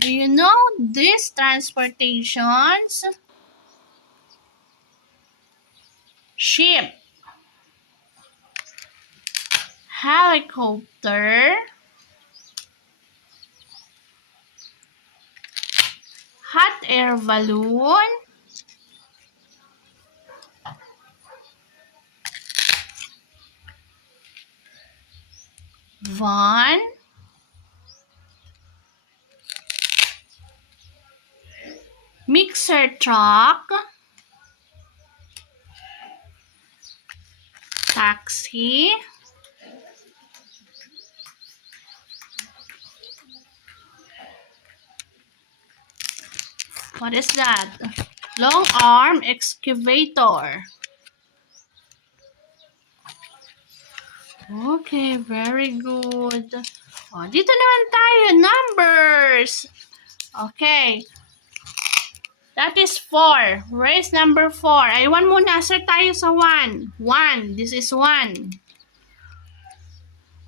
Do you know these transportations? Ship, helicopter, hot air balloon, van, mixer truck, taxi, what is that? Long arm excavator. Okay, very good. Oh, dito naman tayo, numbers. Okay. That is 4. Where is number 4? Ay, 1 muna. Sir tayo sa 1. 1. This is 1.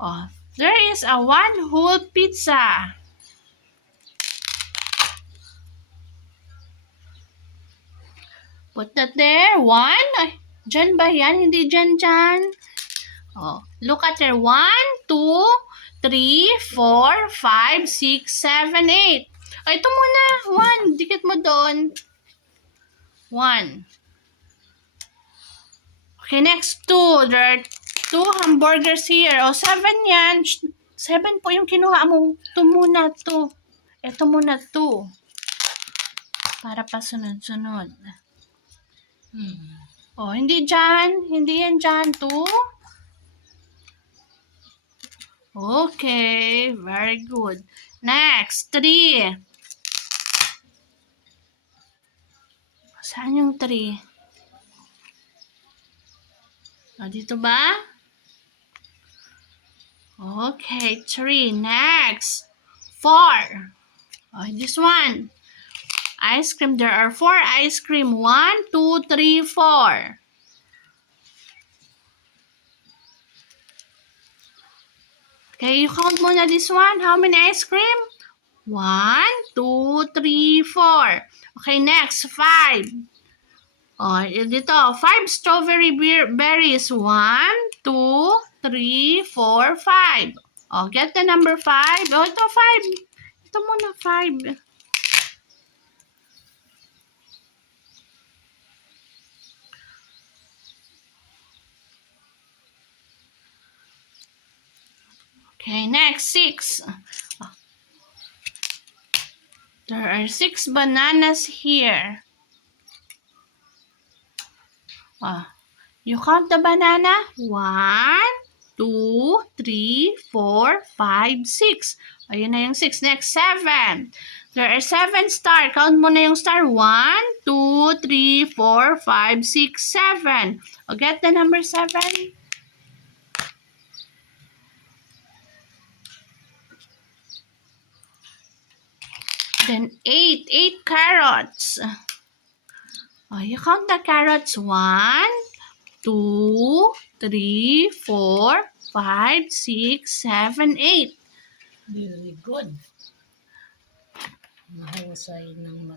Oh, there is a 1 whole pizza. Put that there. 1. Ay, dyan ba yan? Hindi dyan. Oh, look at there. 1, 2, 3, 4, 5, 6, 7, 8. Oh, ito muna. 1. Dikit mo doon. 1. Okay, next 2. There are 2 hamburgers here. O, 7 yan. 7 po yung kinuha mo. 2 muna, 2. Ito muna, 2. Para pa sunod-sunod. O, hindi dyan. Hindi yan dyan. 2. Okay, very good. Next, 3. Saan yung 3? O, dito ba? Okay, 3. Next, 4. Oh, this one. Ice cream. There are 4 ice cream. 1, 2, 3, 4. Okay, you count muna this one. How many ice cream? 1, 2, 3, 4. Okay, next, 5. Oh, dito, 5 strawberry berries. 1, 2, 3, 4, 5. Oh, get the number 5. Oh, ito 5. Ito muna 5. Okay, next, 6. Oh. There are 6 bananas here. Oh. You count the banana? 1, 2, 3, 4, 5, 6. Ayun na yung 6. Next, 7. There are 7 star. Count mo na yung star. 1, 2, 3, 4, 5, 6, 7. O, get the number 7. Then 8. 8 carrots. Oh, you count the carrots. 1, 2, 3, 4, 5, 6, 7, 8. Very good. Mahusay ng